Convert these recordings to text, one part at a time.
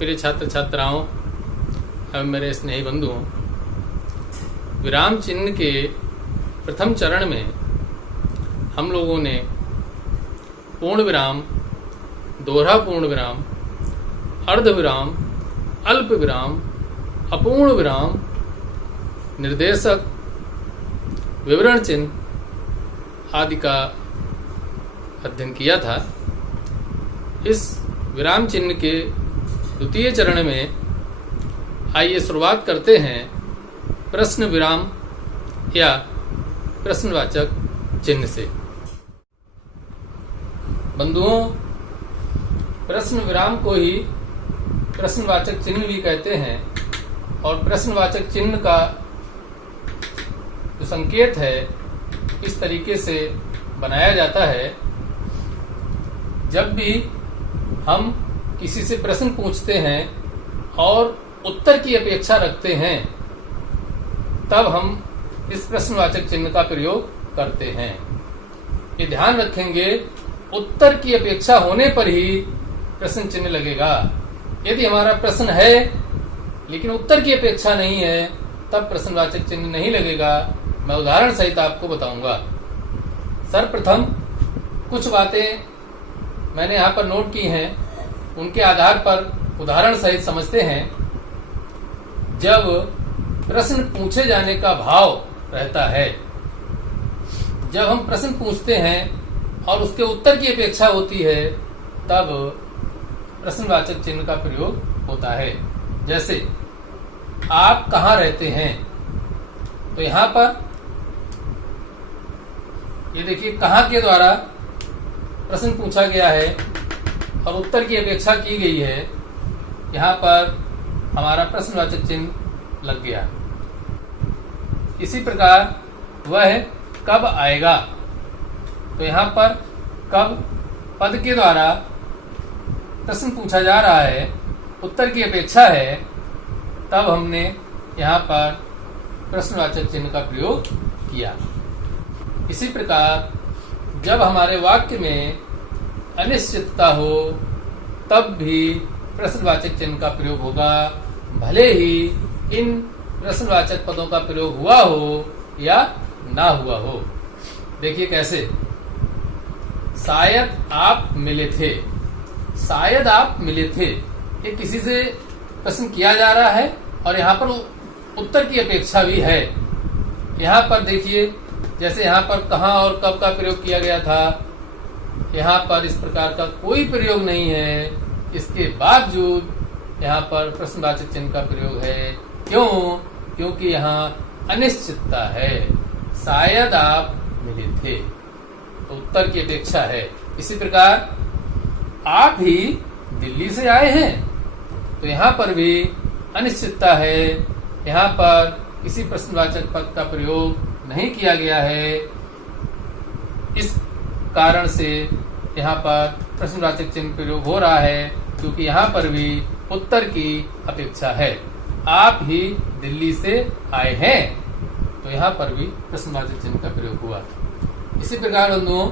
प्रिय छात्र छात्राओं एवं मेरे स्नेही बंधुओं, विराम चिन्ह के प्रथम चरण में हम लोगों ने पूर्ण विराम, दोहरा पूर्ण विराम, अर्ध विराम, अल्प विराम, अपूर्ण विराम, निर्देशक, विवरण चिन्ह आदि का अध्ययन किया था। इस विराम चिन्ह के द्वितीय चरण में आइए शुरुआत करते हैं प्रश्न विराम या प्रश्नवाचक चिन्ह से। बंधुओं, प्रश्न विराम को ही प्रश्नवाचक चिन्ह भी कहते हैं और प्रश्नवाचक चिन्ह का जो संकेत है इस तरीके से बनाया जाता है। जब भी हम किसी से प्रश्न पूछते हैं और उत्तर की अपेक्षा रखते हैं तब हम इस प्रश्नवाचक चिन्ह का प्रयोग करते हैं। ये ध्यान रखेंगे, उत्तर की अपेक्षा होने पर ही प्रश्न चिन्ह लगेगा। यदि हमारा प्रश्न है लेकिन उत्तर की अपेक्षा नहीं है तब प्रश्नवाचक चिन्ह नहीं लगेगा। मैं उदाहरण सहित आपको बताऊंगा। सर्वप्रथम कुछ बातें मैंने यहाँ पर नोट की हैं, उनके आधार पर उदाहरण सहित समझते हैं। जब प्रश्न पूछे जाने का भाव रहता है, जब हम प्रश्न पूछते हैं और उसके उत्तर की अपेक्षा होती है तब प्रश्नवाचक चिन्ह का प्रयोग होता है। जैसे आप कहाँ रहते हैं, तो यहाँ पर ये देखिए कहाँ के द्वारा प्रश्न पूछा गया है और उत्तर की अपेक्षा की गई है। यहाँ पर हमारा प्रश्नवाचक चिन्ह लग गया। इसी प्रकार वह कब आएगा, तो यहाँ पर कब पद के द्वारा प्रश्न पूछा जा रहा है, उत्तर की अपेक्षा है, तब हमने यहाँ पर प्रश्नवाचक चिन्ह का प्रयोग किया। इसी प्रकार जब हमारे वाक्य में अनिश्चितता हो तब भी प्रश्नवाचक चिन्ह का प्रयोग होगा, भले ही इन प्रश्नवाचक पदों का प्रयोग हुआ हो या ना हुआ हो। देखिए कैसे, शायद आप मिले थे, शायद आप मिले थे, ये किसी से प्रश्न किया जा रहा है और यहाँ पर उत्तर की अपेक्षा भी है। यहाँ पर देखिए, जैसे यहाँ पर कहाँ और कब का प्रयोग किया गया था, यहाँ पर इस प्रकार का कोई प्रयोग नहीं है। इसके बावजूद यहाँ पर प्रश्नवाचक चिन्ह का प्रयोग है। क्यों? क्योंकि यहाँ अनिश्चितता है। शायद आप मिले थे, तो उत्तर की अपेक्षा है। इसी प्रकार आप ही दिल्ली से आए हैं, तो यहाँ पर भी अनिश्चितता है। यहाँ पर किसी प्रश्नवाचक पद का प्रयोग नहीं किया गया है। इस कारण से यहाँ पर प्रश्नवाचक चिन्ह प्रयोग हो रहा है, क्योंकि यहाँ पर भी उत्तर की अपेक्षा है। आप ही दिल्ली से आए हैं, तो यहाँ पर भी प्रश्नवाचक चिन्ह का प्रयोग हुआ। इसी प्रकार बंधुओं,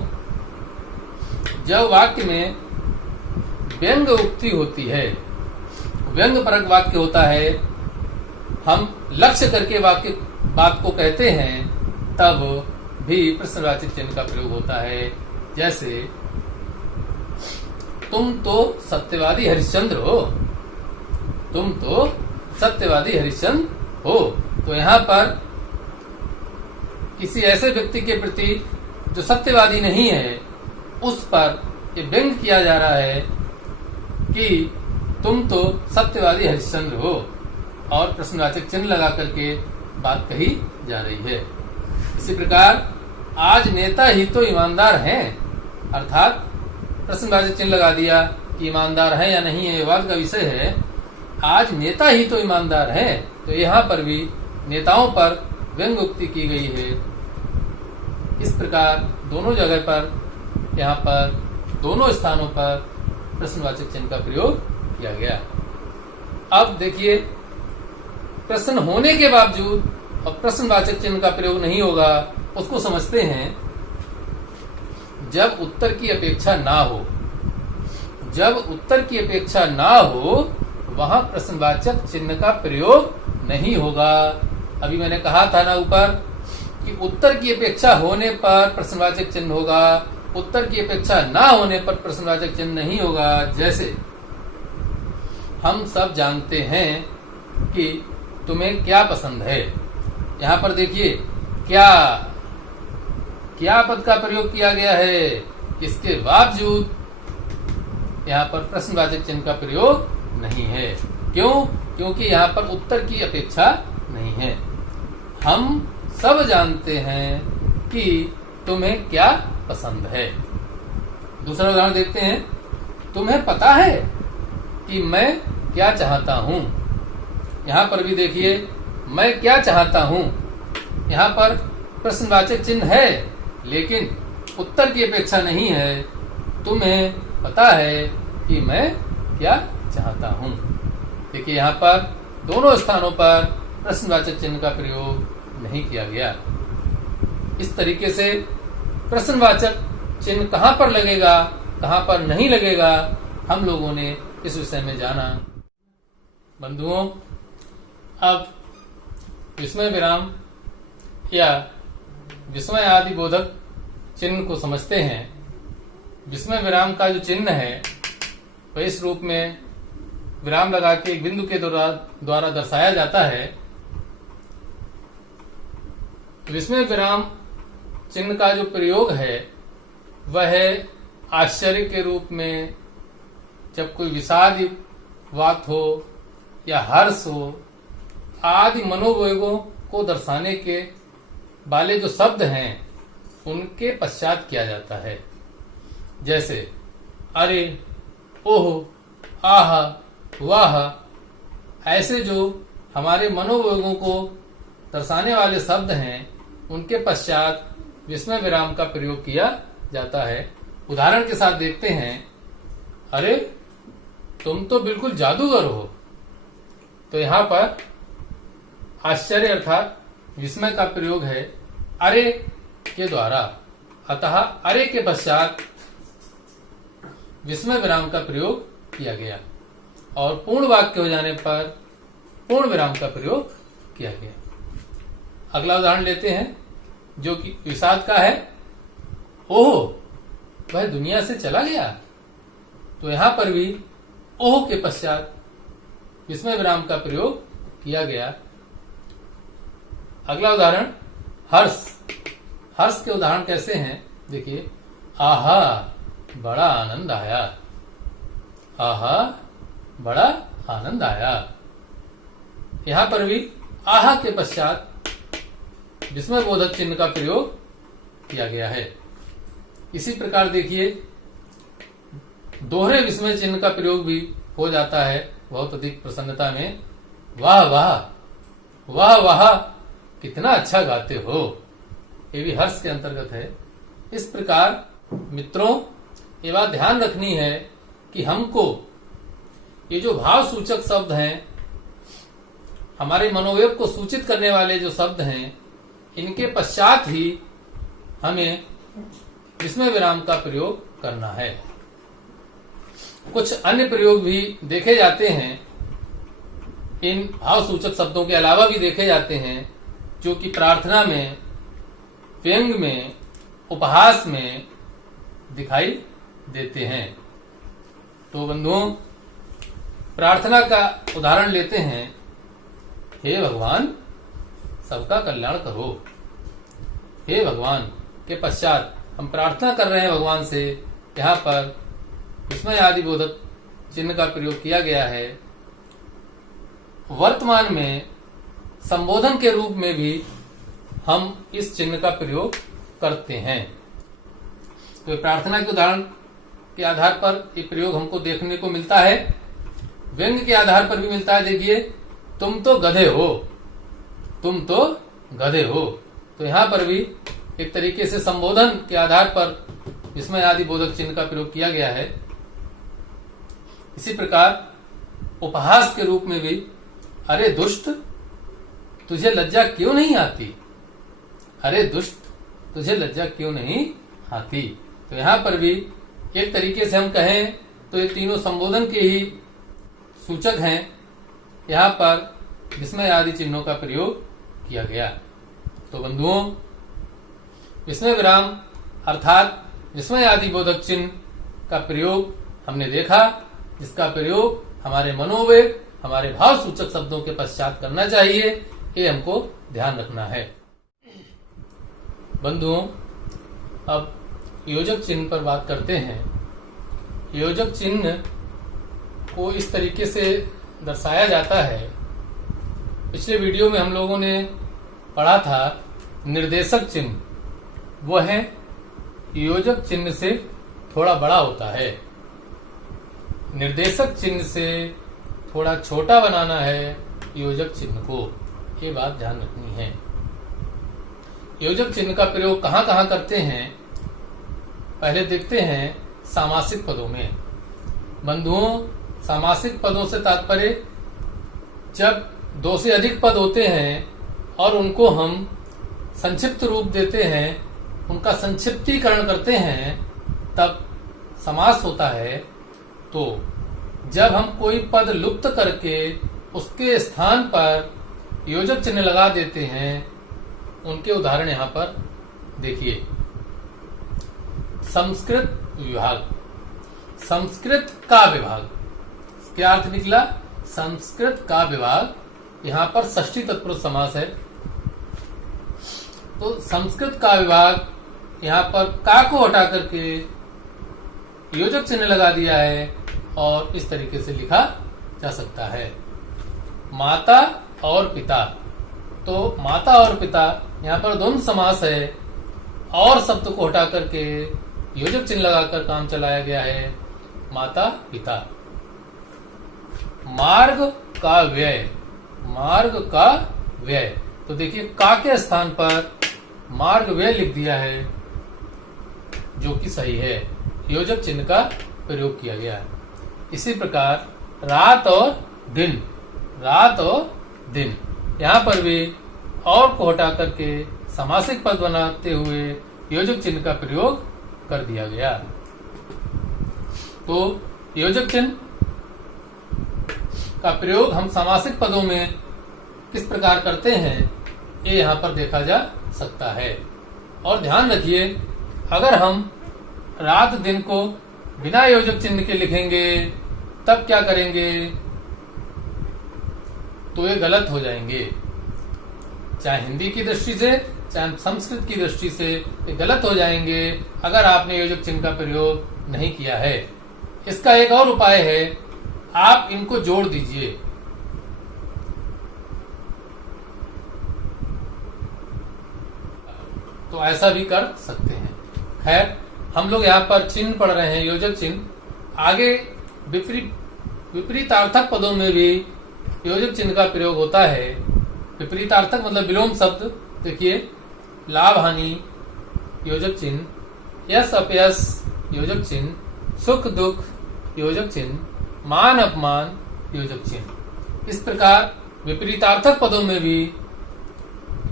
जब वाक्य में व्यंग उक्ति होती है, व्यंग परक वाक्य होता है, हम लक्ष्य करके वाक्य बात को कहते हैं, तब भी प्रश्नवाचक चिन्ह का प्रयोग होता है। जैसे तुम तो सत्यवादी हरिश्चंद्र हो, तुम तो सत्यवादी हरिश्चंद्र हो, तो यहाँ पर किसी ऐसे व्यक्ति के प्रति जो सत्यवादी नहीं है उस पर ये व्यंग किया जा रहा है कि तुम तो सत्यवादी हरिश्चंद्र हो, और प्रश्नवाचक चिन्ह लगा करके बात कही जा रही है। इसी प्रकार आज नेता ही तो ईमानदार हैं, अर्थात प्रश्नवाचक चिन्ह लगा दिया कि ईमानदार है या नहीं है विवाद का विषय है। आज नेता ही तो ईमानदार हैं, तो यहाँ पर भी नेताओं पर व्यंग्योक्ति की गई है। इस प्रकार दोनों जगह पर, यहाँ पर दोनों स्थानों पर प्रश्नवाचक चिन्ह का प्रयोग किया गया। अब देखिए, प्रश्न होने के बावजूद और प्रश्नवाचक चिन्ह का प्रयोग नहीं होगा, उसको समझते हैं। जब उत्तर की अपेक्षा ना हो, जब उत्तर की अपेक्षा ना हो वहां प्रश्नवाचक चिन्ह का प्रयोग नहीं होगा। अभी मैंने कहा था ना ऊपर कि उत्तर की अपेक्षा होने पर प्रश्नवाचक चिन्ह होगा, उत्तर की अपेक्षा ना होने पर प्रश्नवाचक चिन्ह नहीं होगा। जैसे हम सब जानते हैं कि तुम्हें क्या पसंद है। यहाँ पर देखिए क्या पद का प्रयोग किया गया है, इसके बावजूद यहाँ पर प्रश्नवाचक चिन्ह का प्रयोग नहीं है। क्यों? क्योंकि यहाँ पर उत्तर की अपेक्षा नहीं है। हम सब जानते हैं कि तुम्हें क्या पसंद है। दूसरा उदाहरण देखते हैं। तुम्हें पता है कि मैं क्या चाहता हूं। यहाँ पर भी देखिए मैं क्या चाहता हूं, यहाँ पर प्रश्नवाचक चिन्ह है लेकिन उत्तर की अपेक्षा नहीं है। तुम्हें पता है कि मैं क्या चाहता हूं। देखिए यहाँ पर दोनों स्थानों पर प्रश्नवाचक चिन्ह का प्रयोग नहीं किया गया। इस तरीके से प्रश्नवाचक चिन्ह कहाँ पर लगेगा, कहाँ पर नहीं लगेगा, हम लोगों ने इस विषय में जाना। बंधुओं, अब विस्मय विराम या विस्मय आदि बोधक चिन्ह को समझते हैं। विस्मय विराम का जो चिन्ह है वह इस रूप में विराम लगा के एक बिंदु के द्वारा दर्शाया जाता है। विस्मय विराम चिन्ह का जो प्रयोग है वह है आश्चर्य के रूप में, जब कोई विषाद बात हो या हर्ष हो आदि मनोवेगों को दर्शाने के वाले जो शब्द हैं उनके पश्चात किया जाता है। जैसे अरे, ओह, आह, वाह, ऐसे जो हमारे मनोवेगों को दर्शाने वाले शब्द हैं उनके पश्चात विस्मय विराम का प्रयोग किया जाता है। उदाहरण के साथ देखते हैं। अरे, तुम तो बिल्कुल जादूगर हो। तो यहाँ पर आश्चर्य अर्थात विस्मय का प्रयोग है अरे के द्वारा, अतः अरे के पश्चात विस्मय विराम का प्रयोग किया गया और पूर्ण वाक्य हो जाने पर पूर्ण विराम का प्रयोग किया गया। अगला उदाहरण लेते हैं जो कि विषाद का है। ओह, वह दुनिया से चला गया। तो यहां पर भी ओह के पश्चात विस्मय विराम का प्रयोग किया गया। अगला उदाहरण हर्ष। हर्ष के उदाहरण कैसे हैं देखिए। आहा, बड़ा आनंद आया। आहा, बड़ा आनंद आया। यहां पर भी आहा के पश्चात विस्मय बोधक चिन्ह का प्रयोग किया गया है। इसी प्रकार देखिए दोहरे विस्मय चिन्ह का प्रयोग भी हो जाता है बहुत अधिक प्रसन्नता में। वाह वाह, वाह वाह, कितना अच्छा गाते हो। ये भी हर्ष के अंतर्गत है। इस प्रकार मित्रों ये बात ध्यान रखनी है कि हमको ये जो भाव सूचक शब्द हैं, हमारे मनोवेग को सूचित करने वाले जो शब्द हैं, इनके पश्चात ही हमें विस्मय विराम का प्रयोग करना है। कुछ अन्य प्रयोग भी देखे जाते हैं, इन भाव सूचक शब्दों के अलावा भी देखे जाते हैं, जो कि प्रार्थना में, व्यंग में, उपहास में दिखाई देते हैं। तो बंधुओं, प्रार्थना का उदाहरण लेते हैं। हे भगवान, सबका कल्याण करो। हे भगवान के पश्चात हम प्रार्थना कर रहे हैं भगवान से। यहाँ पर विस्मय आदि बोधक चिन्ह का प्रयोग किया गया है। वर्तमान में संबोधन के रूप में भी हम इस चिन्ह का प्रयोग करते हैं। तो प्रार्थना के उदाहरण के आधार पर ये प्रयोग हमको देखने को मिलता है। व्यंग के आधार पर भी मिलता है। देखिए, तुम तो गधे हो, तुम तो गधे हो। तो यहाँ पर भी एक तरीके से संबोधन के आधार पर विस्मय आदि बोधक चिन्ह का प्रयोग किया गया है। इसी प्रकार उपहास के रूप में भी, अरे दुष्ट, तुझे लज्जा क्यों नहीं आती। अरे दुष्ट, तुझे लज्जा क्यों नहीं आती। तो यहाँ पर भी एक तरीके से हम कहें तो ये तीनों संबोधन के ही सूचक हैं। यहाँ पर विस्मय आदि चिन्हों का प्रयोग किया गया। तो बंधुओं, विस्मय विराम अर्थात विस्मय आदि बोधक चिन्ह का प्रयोग हमने देखा, जिसका प्रयोग हमारे मनोवेग, हमारे भाव सूचक शब्दों के पश्चात करना चाहिए, ये हमको ध्यान रखना है। बंधुओं, अब योजक चिन्ह पर बात करते हैं। योजक चिन्ह को इस तरीके से दर्शाया जाता है। पिछले वीडियो में हम लोगों ने पढ़ा था निर्देशक चिन्ह, वो है योजक चिन्ह से थोड़ा बड़ा होता है। निर्देशक चिन्ह से थोड़ा छोटा बनाना है योजक चिन्ह को, ये बात ध्यान रखनी है। योजक चिन्ह का प्रयोग कहाँ कहाँ करते हैं, पहले देखते हैं सामासिक पदों में। बंधुओं, सामासिक पदों से तात्पर्य जब दो से अधिक पद होते हैं और उनको हम संक्षिप्त रूप देते हैं, उनका संक्षिप्तीकरण करते हैं, तब समास होता है। तो जब हम कोई पद लुप्त करके उसके स्थान पर योजक चिन्ह लगा देते हैं, उनके उदाहरण यहाँ पर देखिए। संस्कृत विभाग, संस्कृत का विभाग, क्या अर्थ निकला? संस्कृत का विभाग। यहाँ पर षष्ठी तत्पुरुष समास है, तो संस्कृत का विभाग, यहाँ पर का को हटा करके योजक चिन्ह लगा दिया है और इस तरीके से लिखा जा सकता है। माता और पिता, तो माता और पिता यहाँ पर द्वंद्व समास है और शब्द को हटा करके योजक चिन्ह लगाकर काम चलाया गया है, माता पिता। मार्ग का व्यय, मार्ग का व्यय, तो देखिए का के स्थान पर मार्ग व्यय लिख दिया है, जो कि सही है, योजक चिन्ह का प्रयोग किया गया है। इसी प्रकार रात और दिन, रात और दिन, यहाँ पर भी और को हटा करके समासिक पद बनाते हुए योजक चिन्ह का प्रयोग कर दिया गया। तो योजक चिन्ह का प्रयोग हम समासिक पदों में किस प्रकार करते हैं, ये यहाँ पर देखा जा सकता है। और ध्यान रखिए, अगर हम रात दिन को बिना योजक चिन्ह के लिखेंगे तब क्या करेंगे, तो ये गलत हो जाएंगे। चाहे हिंदी की दृष्टि से चाहे संस्कृत की दृष्टि से ये गलत हो जाएंगे अगर आपने योजक चिन्ह का प्रयोग नहीं किया है। इसका एक और उपाय है, आप इनको जोड़ दीजिए। तो ऐसा भी कर सकते हैं। खैर, हम लोग यहाँ पर चिन्ह पढ़ रहे हैं, योजक चिन्ह। आगे विपरीतार्थक पदों में भी योजक चिन्ह का प्रयोग होता है। विपरीतार्थक मतलब विलोम शब्द, देखिए लाभ हानि योजक चिन्ह, यश अपयश योजक चिन्ह, सुख दुख योजक चिन्ह, मान अपमान योजक चिन्ह। इस प्रकार विपरीतार्थक पदों में भी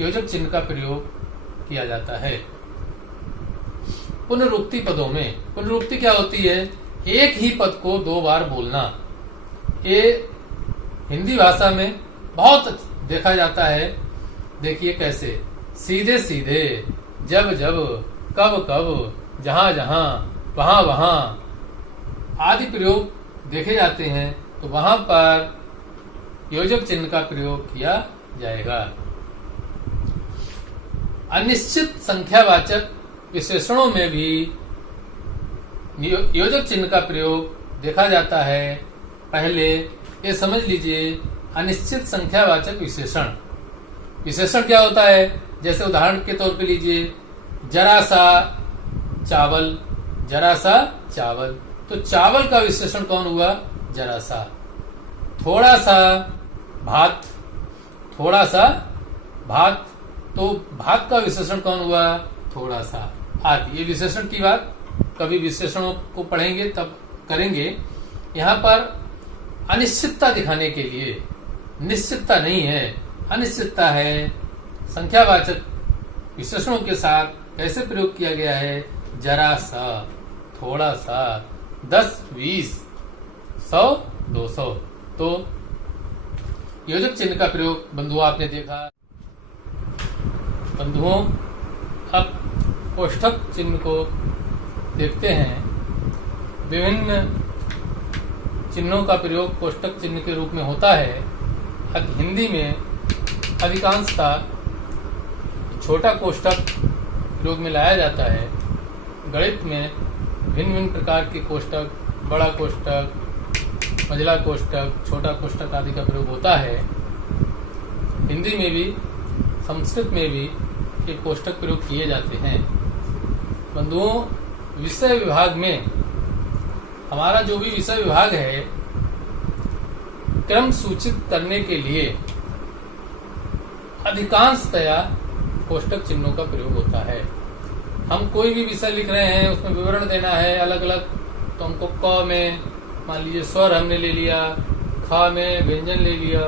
योजक चिन्ह का प्रयोग किया जाता है। पुनरुक्ति पदों में, पुनरुक्ति क्या होती है? एक ही पद को दो बार बोलना। ये हिंदी भाषा में बहुत देखा जाता है। देखिए कैसे, सीधे सीधे, जब जब, कब कब, जहां जहां, वहां वहां आदि प्रयोग देखे जाते हैं, तो वहां पर योजक चिन्ह का प्रयोग किया जाएगा। अनिश्चित संख्यावाचक विशेषणों में भी योजक चिन्ह का प्रयोग देखा जाता है। पहले ये समझ लीजिए, अनिश्चित संख्यावाचक विशेषण, विशेषण क्या होता है? जैसे उदाहरण के तौर पे लीजिए, जरा सा चावल, जरा सा चावल, तो चावल का विशेषण कौन हुआ? जरा सा। थोड़ा सा भात, थोड़ा सा भात, तो भात का विशेषण कौन हुआ? थोड़ा सा। आदि, ये विशेषण की बात कभी विशेषणों को पढ़ेंगे तब करेंगे। यहाँ पर अनिश्चितता दिखाने के लिए, निश्चितता नहीं है, अनिश्चितता है, संख्यावाचक विशेषणों के साथ कैसे प्रयोग किया गया है? जरा सा, थोड़ा सा, 10, 20, 100, 200। तो योजक चिन्ह का प्रयोग बंधुओं आपने देखा। बंधुओं, अब कोष्ठक चिन्ह को देखते हैं। विभिन्न चिन्हों का प्रयोग कोष्ठक चिन्ह के रूप में होता है। हिंदी में अधिकांशतः छोटा कोष्ठक प्रयोग में लाया जाता है। गणित में भिन्न भिन्न प्रकार के कोष्ठक, बड़ा कोष्ठक, मझला कोष्ठक, छोटा कोष्ठक आदि का प्रयोग होता है। हिंदी में भी, संस्कृत में भी ये कोष्ठक प्रयोग किए जाते हैं। बंधुओं, विषय विभाग में हमारा जो भी विषय विभाग है, क्रम सूचित करने के लिए अधिकांशतया कोष्ठक चिन्हों का प्रयोग होता है। हम कोई भी विषय लिख रहे हैं, उसमें विवरण देना है अलग अलग, तो हमको क में मान लीजिए स्वर हमने ले लिया, ख में व्यंजन ले लिया,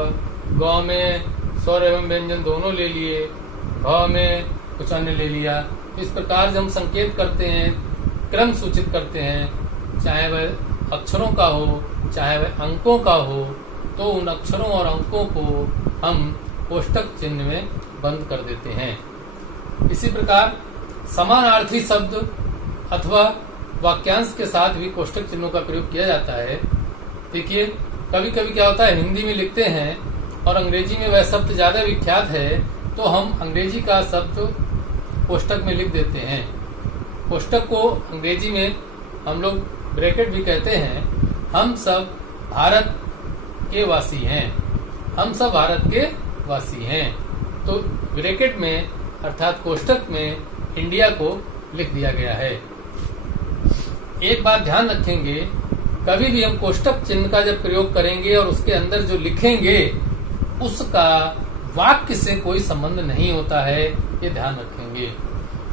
ग में स्वर एवं व्यंजन दोनों ले लिए, भ में कुछ अन्य ले लिया। इस प्रकार से हम संकेत करते हैं, क्रम सूचित करते हैं, चाहे वह अक्षरों का हो चाहे वह अंकों का हो, तो उन अक्षरों और अंकों को हम कोष्ठक चिन्ह में बंद कर देते हैं। इसी प्रकार समानार्थी शब्द अथवा वाक्यांश के साथ भी कोष्ठक चिन्हों का प्रयोग किया जाता है। देखिए, कभी कभी क्या होता है, हिंदी में लिखते हैं और अंग्रेजी में वह शब्द ज्यादा विख्यात है, तो हम अंग्रेजी का शब्द कोष्ठक में लिख देते हैं। कोष्ठक को अंग्रेजी में हम लोग ब्रैकेट भी कहते हैं। हम सब भारत के वासी हैं, हम सब भारत के वासी हैं, तो ब्रैकेट में अर्थात कोष्ठक में इंडिया को लिख दिया गया है। एक बात ध्यान रखेंगे, कभी भी हम कोष्ठक चिन्ह का जब प्रयोग करेंगे और उसके अंदर जो लिखेंगे उसका वाक्य से कोई संबंध नहीं होता है, ये ध्यान रखेंगे,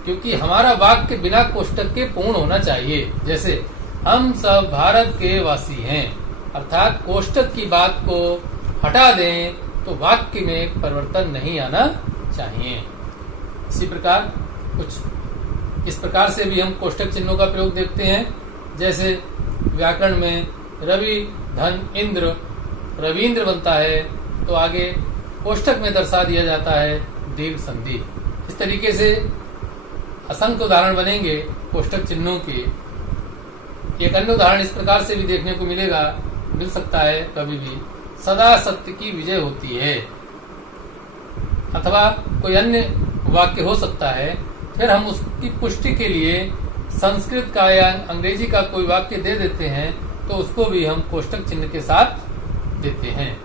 क्योंकि हमारा वाक्य बिना कोष्ठक के पूर्ण होना चाहिए। जैसे हम सब भारत के वासी हैं, अर्थात कोष्ठक की बात को हटा दें तो वाक्य में परिवर्तन नहीं आना चाहिए। इसी प्रकार कुछ इस प्रकार से भी हम कोष्ठक चिन्हों का प्रयोग देखते हैं। जैसे व्याकरण में रवि धन इंद्र, रविंद्र बनता है, तो आगे कोष्ठक में दर्शा दिया जाता है दीर्घ संधि। इस तरीके से असंख्य उदाहरण बनेंगे कोष्ठक चिन्हों के। एक अन्य उदाहरण इस प्रकार से भी देखने को मिल सकता है कभी भी, सदा सत्य की विजय होती है, अथवा कोई अन्य वाक्य हो सकता है। फिर हम उसकी पुष्टि के लिए संस्कृत का या अंग्रेजी का कोई वाक्य दे देते हैं, तो उसको भी हम कोष्ठक चिन्ह के साथ देते हैं।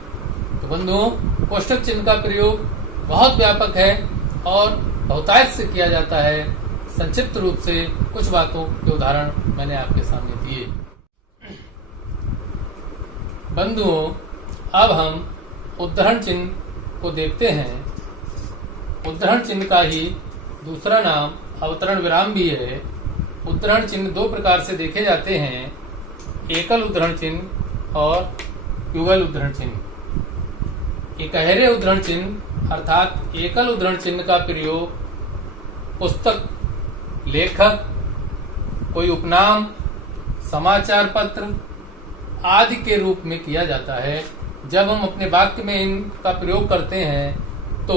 तो बंधुओं, कोष्ठक चिन्ह का प्रयोग बहुत व्यापक है और बहुतायत से किया जाता है। संक्षिप्त रूप से कुछ बातों के उदाहरण मैंने आपके सामने दिए। बंधुओं, अब हम उद्धरण चिन्ह को देखते हैं। उद्धरण चिन्ह का ही दूसरा नाम अवतरण विराम भी है। उद्धरण चिन्ह दो प्रकार से देखे जाते हैं, एकल उद्धरण चिन्ह और युगल उद्धरण चिन्ह। इकहरे उद्धरण चिन्ह अर्थात एकल उद्धरण चिन्ह का प्रयोग पुस्तक, लेखक, कोई उपनाम, समाचार पत्र आदि के रूप में किया जाता है। जब हम अपने वाक्य में इनका प्रयोग करते हैं तो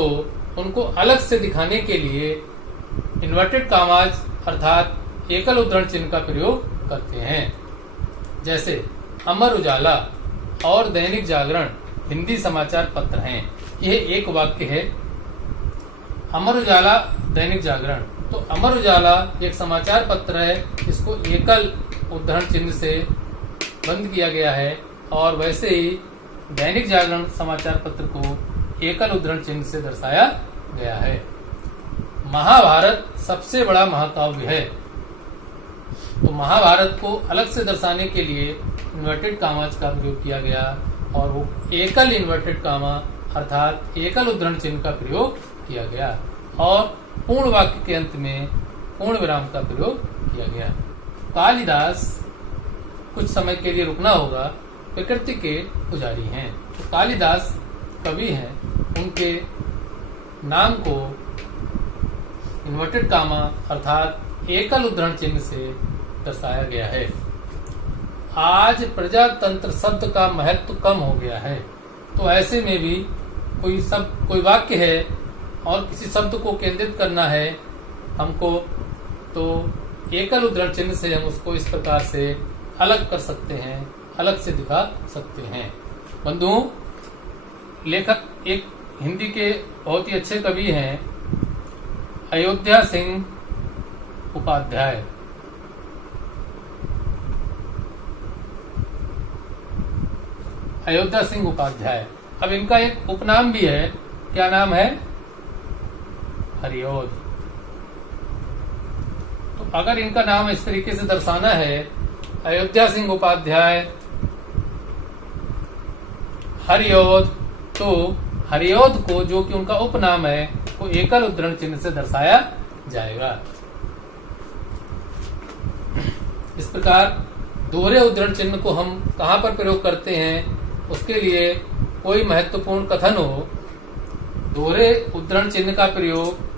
उनको अलग से दिखाने के लिए इन्वर्टेड कामाज अर्थात एकल उद्धरण चिन्ह का प्रयोग करते हैं। जैसे अमर उजाला और दैनिक जागरण हिंदी समाचार पत्र हैं। यह एक वाक्य है, अमर उजाला दैनिक जागरण। तो अमर उजाला एक समाचार पत्र है, इसको एकल उद्धरण चिन्ह से बंद किया गया है, और वैसे ही दैनिक जागरण समाचार पत्र को एकल उद्धरण चिन्ह से दर्शाया गया है। महाभारत सबसे बड़ा महाकाव्य है, तो महाभारत को अलग से दर्शाने के लिए इन्वर्टेड कामाज का प्रयोग किया गया, और वो एकल इन्वर्टेड कामा अर्थात एकल उद्धरण चिन्ह का प्रयोग किया गया, और पूर्ण वाक्य के अंत में पूर्ण विराम का प्रयोग किया गया। कालिदास, कुछ समय के लिए रुकना होगा, प्रकृति के पुजारी हैं। तो कालिदास कवि हैं, उनके नाम को इन्वर्टेड कामा अर्थात एकल उद्धरण चिन्ह से दर्शाया गया है। आज प्रजातंत्र शब्द का महत्व कम हो गया है, तो ऐसे में भी कोई वाक्य है और किसी शब्द को केंद्रित करना है हमको, तो एकल उद्धरण चिन्ह से हम उसको इस प्रकार से अलग कर सकते हैं, अलग से दिखा सकते हैं। बंधुओं, लेखक एक हिंदी के बहुत ही अच्छे कवि हैं, अयोध्या सिंह उपाध्याय। अयोध्या सिंह उपाध्याय। अब इनका एक उपनाम भी है, क्या नाम है? हरिओद। तो अगर इनका नाम इस तरीके से दर्शाना है, अयोध्या सिंह उपाध्याय हरिओद, तो हरिओद को, जो कि उनका उपनाम है, को एकल उद्धरण चिन्ह से दर्शाया जाएगा। इस प्रकार दोहरे उद्धरण चिन्ह को हम कहां पर प्रयोग करते हैं, उसके लिए कोई महत्वपूर्ण कथन हो, दोहरे उद्धरण चिन्ह का प्रयोग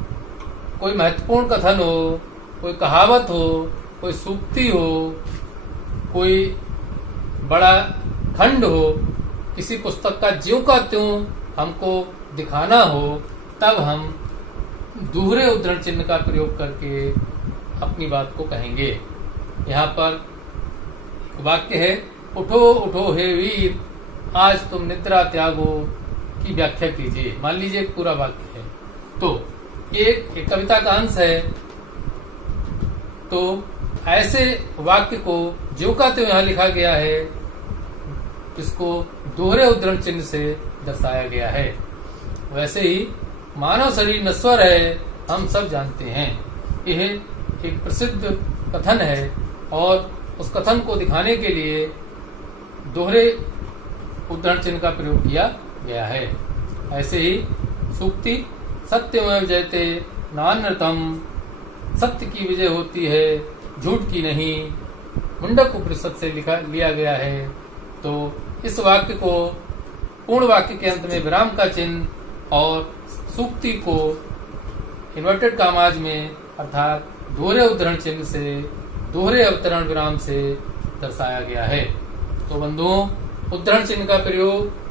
कोई महत्वपूर्ण कथन हो, कोई कहावत हो, कोई सूक्ति हो, कोई बड़ा खंड हो, किसी पुस्तक का ज्यों का त्यों हमको दिखाना हो, तब हम दोहरे उद्धरण चिन्ह का प्रयोग करके अपनी बात को कहेंगे। यहाँ पर वाक्य है, उठो उठो हे वीर, आज तुम निद्रा त्यागो, की व्याख्या कीजिए। मान लीजिए एक पूरा वाक्य है, तो ये एक कविता का अंश है, तो ऐसे वाक्य को ज्यों का त्यों यहाँ लिखा गया है, इसको दोहरे उद्धरण चिन्ह से दर्शाया गया है। वैसे ही मानव शरीर नश्वर है, हम सब जानते हैं। यह एक प्रसिद्ध कथन है और उस कथन को दिखाने के लिए दोहरे उद्धरण चिन्ह का प्रयोग किया गया है। ऐसे ही सूक्ति, सत्यमेव जयते नान्यतम, सत्य की विजय होती है, झूठ की नहीं, मुंडक उपनिषद से लिया गया है। तो इस वाक्य को पूर्ण वाक्य के अंत में विराम का चिन्ह और सूक्ति को इन्वर्टेड कामाज में अर्थात दोहरे उद्धरण चिन्ह से, दोहरे अवतरण विराम से दर्शाया गया है। तो बंधुओं, उद्धरण चिन्ह का प्रयोग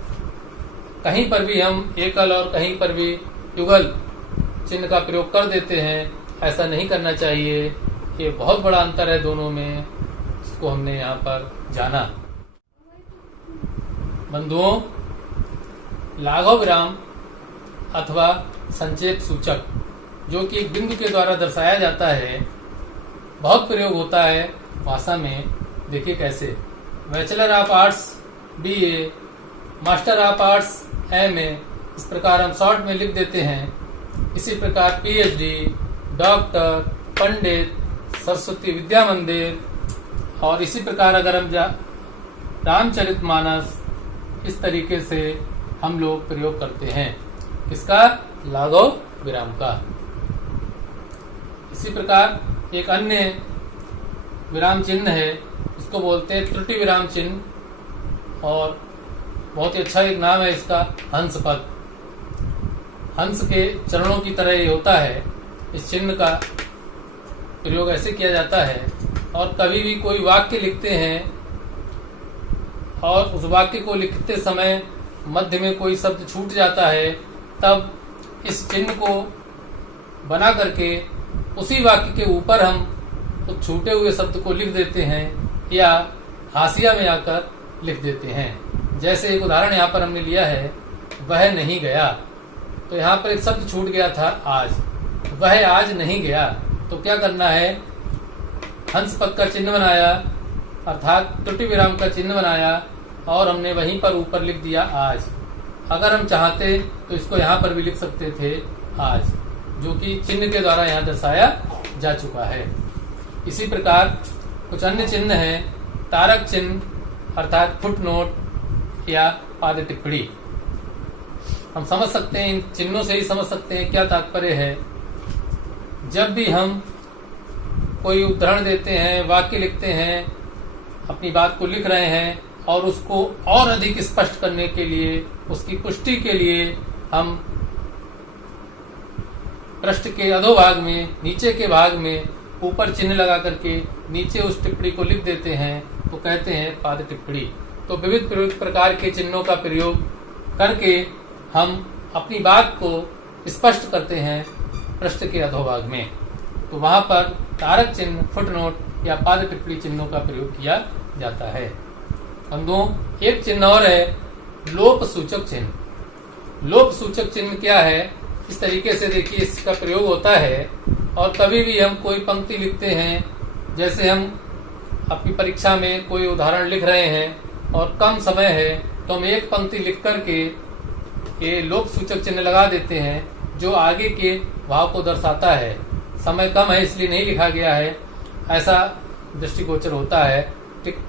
कहीं पर भी हम एकल और कहीं पर भी युगल चिन्ह का प्रयोग कर देते हैं, ऐसा नहीं करना चाहिए। ये बहुत बड़ा अंतर है दोनों में, इसको हमने यहाँ पर जाना। बंधुओं, लाघव विराम अथवा संक्षेप सूचक, जो कि एक बिंदु के द्वारा दर्शाया जाता है, बहुत प्रयोग होता है भाषा में। देखिए कैसे, bachelor of arts BA, master of arts MA, इस प्रकार हम शॉर्ट में लिख देते हैं। इसी प्रकार PhD, डॉक्टर, पंडित, सरस्वती विद्या मंदिर, और इसी प्रकार अगर हम रामचरितमानस, इस तरीके से हम लोग प्रयोग करते हैं। किसका? लाघव विराम का। इसी प्रकार एक अन्य विराम चिन्ह है, इसको बोलते हैं त्रुटि विराम चिन्ह, और बहुत ही अच्छा एक नाम है इसका, हंस पद। हंस के चरणों की तरह ये होता है। इस चिन्ह का प्रयोग ऐसे किया जाता है। और कभी भी कोई वाक्य लिखते हैं और उस वाक्य को लिखते समय मध्य में कोई शब्द छूट जाता है, तब इस चिन्ह को बना करके उसी वाक्य के ऊपर हम उस छूटे हुए शब्द को लिख देते हैं या हाशिया में आकर लिख देते हैं। जैसे एक उदाहरण यहाँ पर हमने लिया है, वह नहीं गया। तो यहाँ पर एक शब्द छूट गया था, आज। वह आज नहीं गया, तो क्या करना है? हंस पद का चिन्ह बनाया, अर्थात त्रुटि विराम का चिन्ह बनाया, और हमने वहीं पर ऊपर लिख दिया आज। अगर हम चाहते तो इसको यहाँ पर भी लिख सकते थे आज, जो कि चिन्ह के द्वारा यहाँ दर्शाया जा चुका है। इसी प्रकार कुछ अन्य चिन्ह हैं, तारक चिन्ह अर्थात फुटनोट या पाद टिप्पणी। हम समझ सकते हैं, इन चिन्हों से ही समझ सकते हैं क्या तात्पर्य है। जब भी हम कोई उदाहरण देते हैं, वाक्य लिखते हैं, अपनी बात को लिख रहे हैं, और उसको और अधिक स्पष्ट करने के लिए, उसकी पुष्टि के लिए हम पृष्ठ के अधोभाग में, नीचे के भाग में ऊपर चिन्ह लगा करके नीचे उस टिप्पणी को लिख देते हैं, तो कहते हैं पाद टिप्पणी। तो विविध प्रकार के चिन्हों का प्रयोग करके हम अपनी बात को स्पष्ट करते हैं पृष्ठ के अधोभाग में, तो वहां पर कारक चिन्ह, फुटनोट या पाद टिप्पणी चिन्हों का प्रयोग किया जाता है। बंधुओं, एक चिन्ह और है लोप सूचक चिन्ह। लोप सूचक चिन्ह क्या है? इस तरीके से देखिए इसका प्रयोग होता है। और कभी भी हम कोई पंक्ति लिखते हैं, जैसे हम अपनी परीक्षा में कोई उदाहरण लिख रहे हैं और कम समय है, तो हम एक पंक्ति लिख करके ये लोप सूचक चिन्ह लगा देते हैं जो आगे के भाव को दर्शाता है। समय कम है इसलिए नहीं लिखा गया है, ऐसा दृष्टिगोचर होता है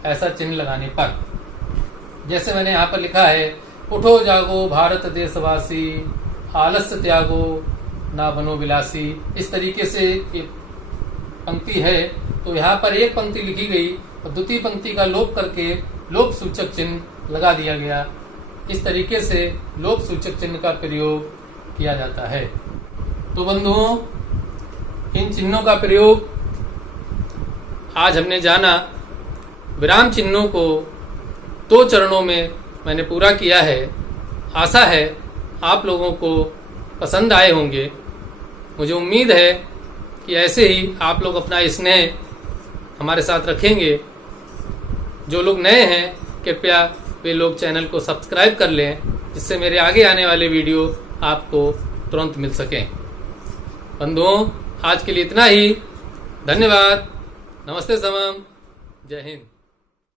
ऐसा चिन्ह लगाने पर। जैसे मैंने यहाँ पर लिखा है, उठो जागो भारत देशवासी, आलस्य त्यागो ना बनो विलासी। इस तरीके से ये पंक्ति है, तो यहाँ पर एक पंक्ति लिखी गई और द्वितीय पंक्ति का लोप करके लोप सूचक चिन्ह लगा दिया गया। इस तरीके से लोप सूचक चिन्ह का प्रयोग किया जाता है। तो बंधुओं, इन चिन्हों का प्रयोग आज हमने जाना। विराम चिन्हों को 2 चरणों में मैंने पूरा किया है। आशा है आप लोगों को पसंद आए होंगे। मुझे उम्मीद है कि ऐसे ही आप लोग अपना स्नेह हमारे साथ रखेंगे। जो लोग नए हैं कृपया वे लोग चैनल को सब्सक्राइब कर लें, जिससे मेरे आगे आने वाले वीडियो आपको तुरंत मिल सकें। बंधुओं, आज के लिए इतना ही। धन्यवाद। नमस्ते समम। जय हिंद।